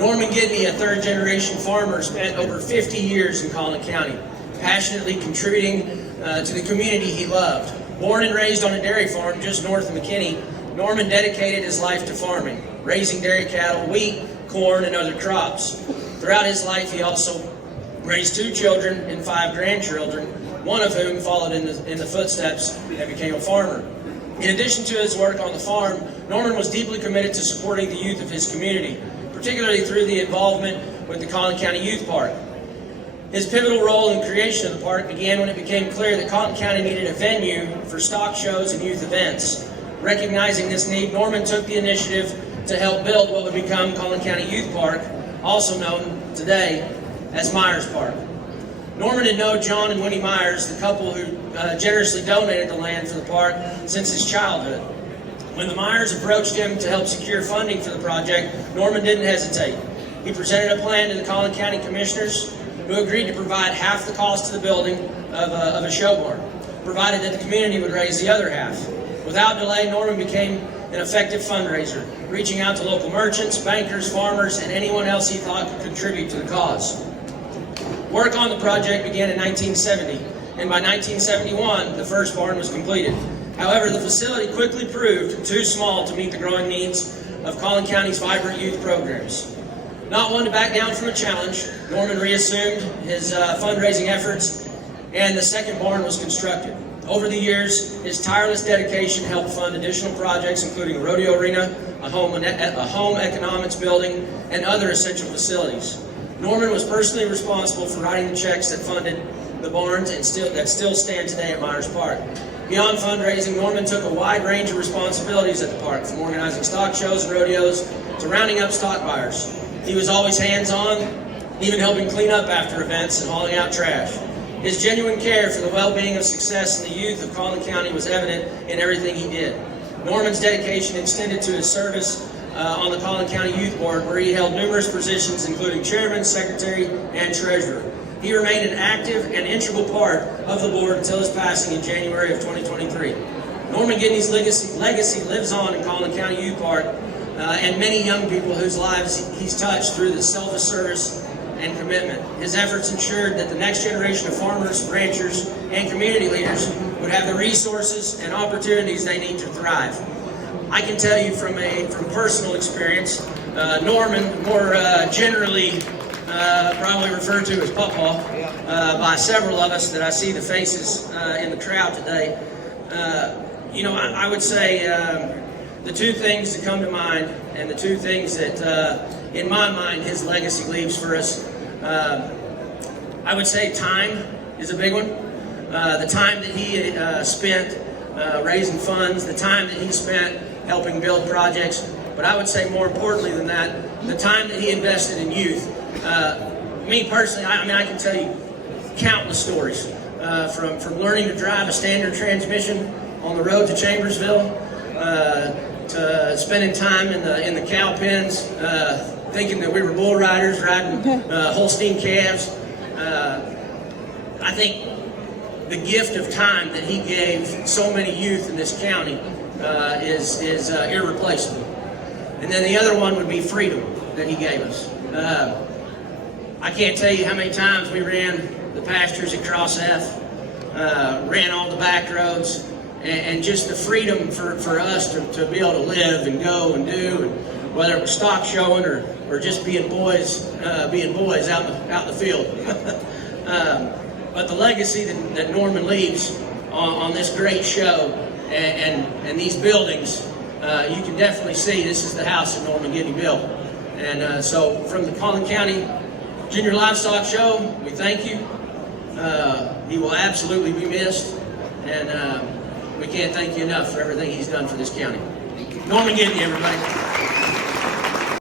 Norman Gidney, a third-generation farmer, spent over 50 years in Colin County, passionately contributing to the community he loved. Born and raised on a dairy farm just north of McKinney, Norman dedicated his life to farming, raising dairy cattle, wheat, corn, and other crops. Throughout his life, he also raised 2 children and 5 grandchildren, one of whom followed in the footsteps and became a farmer. In addition to his work on the farm, Norman was deeply committed to supporting the youth of his community, particularly through the involvement with the Colin County Youth Park. His pivotal role in the creation of the park began when it became clear that Colin County needed a venue for stock shows and youth events. Recognizing this need, Norman took the initiative to help build what would become Colin County Youth Park, also known today as Myers Park. Norman had known John and Winnie Myers, the couple who generously donated the land for the park since his childhood. When the Myers approached him to help secure funding for the project, Norman didn't hesitate. He presented a plan to the Colin County Commissioners, who agreed to provide half the cost of the building of a show barn, provided that the community would raise the other half. Without delay, Norman became an effective fundraiser, reaching out to local merchants, bankers, farmers, and anyone else he thought could contribute to the cause. Work on the project began in 1970, and by 1971, the first barn was completed. However, the facility quickly proved too small to meet the growing needs of Colin County's vibrant youth programs. Not one to back down from a challenge, Norman reassumed his fundraising efforts, and the second barn was constructed. Over the years, his tireless dedication helped fund additional projects, including a rodeo arena, a home economics building, and other essential facilities. Norman was personally responsible for writing the checks that funded the barns that still stand today at Myers Park. Beyond fundraising, Norman took a wide range of responsibilities at the park, from organizing stock shows and rodeos to rounding up stock buyers. He was always hands-on, even helping clean up after events and hauling out trash. His genuine care for the well-being and success of the youth of Colin County was evident in everything he did. Norman's dedication extended to his service on the Colin County Youth Board, where he held numerous positions, including chairman, secretary, and treasurer. He remained an active and integral part of the board until his passing in January of 2023. Norman Gidney's legacy lives on in Colin County Youth Park, and many young people whose lives he's touched through the selfless service and commitment. His efforts ensured that the next generation of farmers, ranchers, and community leaders would have the resources and opportunities they need to thrive. I can tell you from personal experience, Norman, more generally probably referred to as Pawpaw by several of us that I see the faces in the crowd today. I would say the 2 things that come to mind, and the 2 things that, in my mind, his legacy leaves for us, I would say time is a big one. The time that he spent raising funds, the time that he spent helping build projects, but I would say more importantly than that, the time that he invested in youth. Me personally, I can tell you countless stories, from learning to drive a standard transmission on the road to Chambersville, to spending time in the cow pens, thinking that we were bull riders riding Holstein calves. I think the gift of time that he gave so many youth in this county is irreplaceable. And then the other one would be freedom that he gave us. I can't tell you how many times we ran the pastures at Cross F, ran all the back roads, and just the freedom for us to be able to live and go and do, and whether it was stock showing or just being boys out in the field. But the legacy that Norman leaves on this great show and these buildings, you can definitely see this is the house that Norman Gidney built. And so from the Colin County Junior Livestock Show, we thank you. He will absolutely be missed, and we can't thank you enough for everything he's done for this county. Norman Gidney, everybody.